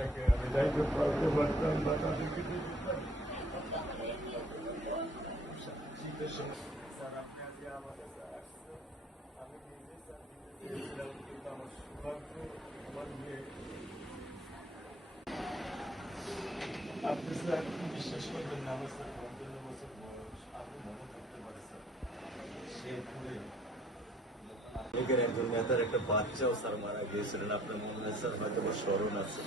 মেয়েটাকে আমি দায়িত্ব পালতে পারতাম বা তাদেরকে শীতের সময় স্যার আপনি আজকে আমার কাছে আসছেন, আমি নিজে স্যার চেয়েছিলাম, কিন্তু আমার সৌভাগ্য আমার মেয়ে। আপনি স্যার বিশ্বাস করবেন না, আমার স্যার 55 বছর বয়স, আপনি মনে করতে পারে স্যার শেরপুরে একের একজন নেতার একটা বাচ্চাও স্যার মারা গিয়েছিলেন, আপনার মনে হয় স্যার হয়তো বা স্মরণ আছে।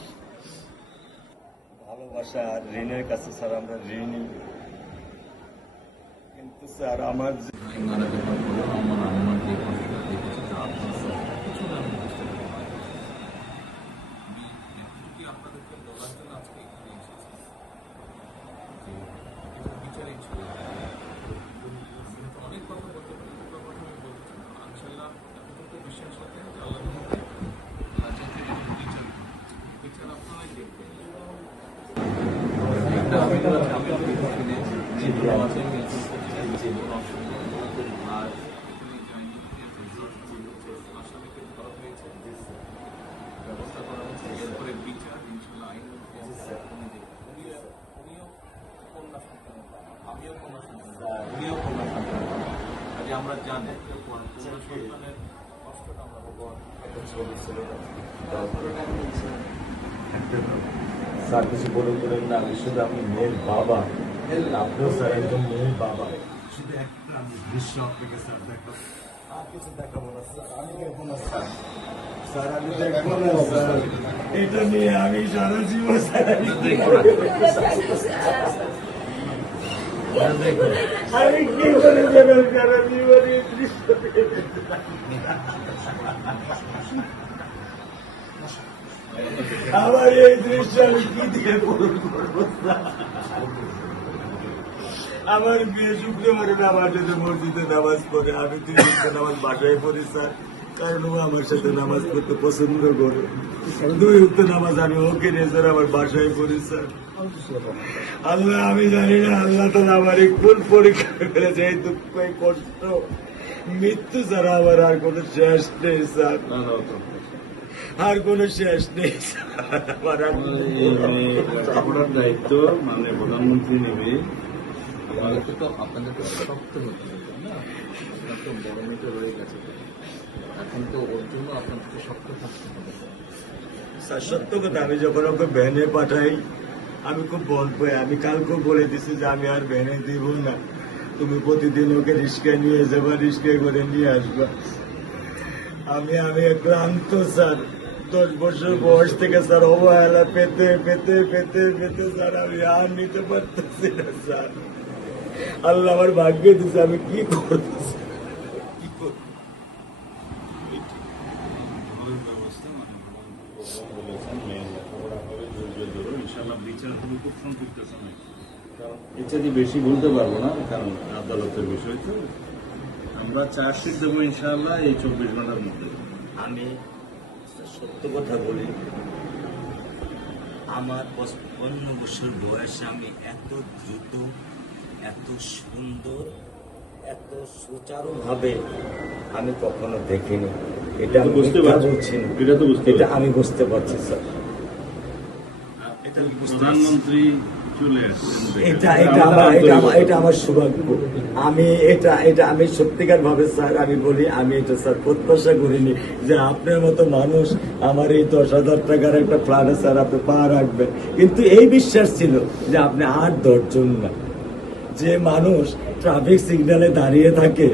ভালোবাসা আর ঋণের কাছে স্যার আমরা ঋণী, কিন্তু স্যার আমার মারা যাওয়ার পরেও আমার আম্মার যে কষ্টটা দেখেছি তা আপনার স্যার কিছুটা আমি বুঝতে পারি। আমি এতটুকু আপনাদেরকে বলার জন্য আজকে এখানে এসেছি যে এটা বিচারিক ছিল। অনেক কথা বলতে পারি, দুটো কথা আমি বলতে চাই। ইনশাআল্লাহ এতটুকু বিশ্বাস রাখেন যে আল্লাহর মধ্যে বিচার আপনারাই দেখবেন। একটা আমি আর আসামিকে ধরা হয়েছে, ব্যবস্থা করা হচ্ছে, এরপরে বিচার ইনশাল্লাহ আইন উনিও কন্যা সন্তান, আমিও কন্যা সন্তান, উনিও কন্যা সন্তান। আজ আমরা জানি কন্যা সন্তানের কষ্টটা আমরা স্যার কিছু বলে বলেন না, আমি শুধু আপনি মেয়ের বাবা, আপনিও স্যার একজন মেয়ের বাবা। শুধু একটা আমি দৃশ্য আপনাকে স্যার দেখাবো, আর কিছু দেখাবো না স্যার, আমি দেখবো না স্যার, স্যার আমি দেখবো না স্যার, এটা নিয়ে আমি সারা জীবন স্যার আমি কি করে দেবেন সারা জীবন এই দৃশ্য আমার এই দৃশ্য আমি কি দিয়ে পূরণ করবো? আমার বিয়ে শুক্রবারে আমার সাথে মসজিদে নামাজ পড়ে, আমি 3 ওয়াক্ত নামাজ বাসায় পড়ি স্যার, কারণ ও আমার সাথে নামাজ পড়তে পছন্দ করে। 2 ওয়াক্ত নামাজ আমি ওকে নিয়ে স্যার আমার বাসায় পড়ি স্যার। আল্লাহ আমি জানি না আল্লাহ তাআলা আমার কোন পরীক্ষা ফেলেছে, এই দুঃখ এই কষ্ট মৃত্যু ছাড়া আমার আর কোনো শেষ নেই স্যার, আর কোনো শেষ নেই। আপনার দায়িত্ব মানে প্রধানমন্ত্রী নেবে, আমাদেরকে তো আপনাদেরকে শক্ত হতে হবে না, আপনার তো বড় মেয়েটা রয়ে গেছে, এখন তো ওর জন্য আপনাদেরকে শক্ত থাকতে হবে। স্যার সত্য কথা, আমি যখন ওকে ভ্যানে পাঠাই আমি খুব বল পাই, আমি কালকেও বলে দিছি যে আমি আর ভ্যানে দিব না, তুমি প্রতিদিন ওকে রিস্কায় নিয়ে যাবা, রিস্কায় করে নিয়ে আসবা। আমি ক্লান্ত স্যার, 10 বছর বয়স থেকে স্যার অবহেলা পেতে পেতে পেতে পেতে স্যার আমি আর নিতে পারতেছি না স্যার। আল্লাহ আমার ভাগ্যে দিচ্ছে, আমি কি করবো কি করবো? ব্যবস্থা মানে বলেছেন মেয়ে লেখাপড়া করে ধৈর্য ধরো, ইনশাল্লাহ বিচার হবে খুব সংক্ষিপ্ত সময়, কারণ ইত্যাদি বেশি বলতে পারবো না, কারণ আদালতের বিষয় তো। আমরা চার্জশিট দেবো ইনশাল্লাহ এই 24 ঘন্টার মধ্যে। আমি সত্য কথা বলি, আমার 55 বছর বয়সে আমি এত দ্রুত, এত সুন্দর, এত সুচারুভাবে আমি কখনো দেখিনি। এটা বুঝতে পারছি, এটা তো বুঝতে, এটা আমি বুঝতে পারছি স্যার, এটা প্রধানমন্ত্রী চলে আসছেন, এটা আমার সৌভাগ্য। আমি সত্যিকার ভাবে স্যার আমি বলি, আমি এটা স্যার প্রত্যাশা করিনি যে আপনার মতো মানুষ আমার এই 10,000 টাকার একটা ফ্ল্যাটে স্যার আপনি পা রাখবেন, কিন্তু এই বিশ্বাস ছিল যে আপনি 8-10 জন না, যে মানুষ ট্রাফিক সিগন্যালে দাঁড়িয়ে থাকে,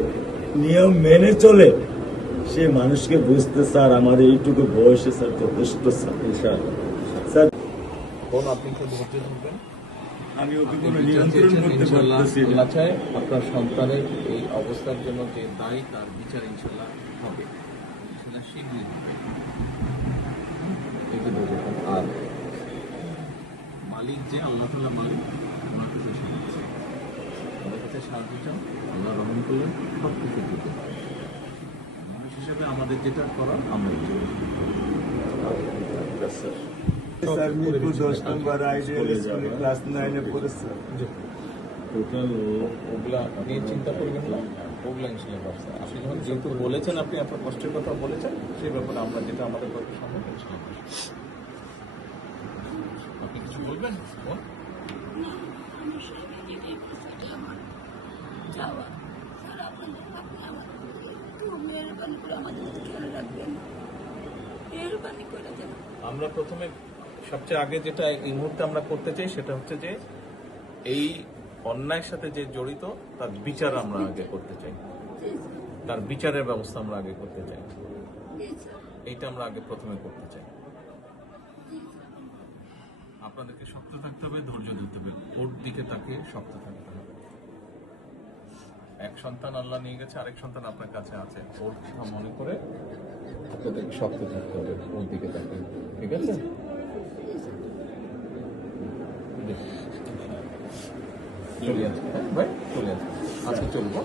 নিয়ম মেনে চলে, সে মানুষকে বুঝতে স্যার আমার এইটুকু বয়সে স্যার যথেষ্ট স্যার। স্যার আপনি একটু ধৈর্য ধরবেন, আমি ওকে কোনো নিয়ন্ত্রণ করতে পারতেছি না। আল্লাহ চায় আপনার সন্তানের এই অবস্থার জন্য যে দায়ী তার বিচার ইনশাল্লাহ হবে, ইনশাল্লাহ শীঘ্রই হবে। আর মালিক যে আল্লাহ তাআলা মালিক, ওনার কাছে সাহায্য চাও, ওনার কাছে সাহায্য চাও, আল্লাহ রহম করলেন সব কিছু দিতে পারে। মানুষ হিসাবে আমাদের যেটা করার আমরা স্যার মিরপুর 10 নম্বর আইডিয়াল স্কুলে ক্লাস 9-এ পড়ে স্যার। টোটাল ওগুলা নিয়ে চিন্তা করবেন না, ওগুলা ইনশাল্লাহ ব্যবস্থা। আপনি যখন যেহেতু বলেছেন, আপনি আপনার কষ্টের কথা বলেছেন, সেই ব্যাপারে আমরা যেটা আমাদের পক্ষে সম্ভব ইনশাল্লাহ বলবেন বোন? না, আমার স্বামী যেটাই বলছে এটা আমার চাওয়া। স্যার আপনি একটু মেহরবানি করে আমাদের খেয়াল রাখবেন, মেহরবানি করে দেন। আমরা প্রথমে সবচেয়ে আগে যেটা এই মুহূর্তে আমরা করতে চাই সেটা হচ্ছে যে এই অন্যায়ের সাথে যে জড়িত তার বিচার আমরা আগে করতে চাই, জি স্যার, তার বিচারের ব্যবস্থা আমরা আগে করতে চাই, জি স্যার, এইটা আমরা আগে প্রথমে করতে চাই। জি স্যার। আপনাদেরকে শক্ত থাকতে হবে, ধৈর্য ধরতে হবে, ওর দিকে তাকে শক্ত থাকতে হবে। এক সন্তান আল্লাহ নিয়ে গেছে, আরেক সন্তান আপনার কাছে আছে, ওর কথা মনে করে আপনাদেরকে শক্ত থাকতে হবে, ওর দিকে তাকে, ঠিক আছে? চলে আসবে, ভাই চলে আসবে, আজকে চলবো।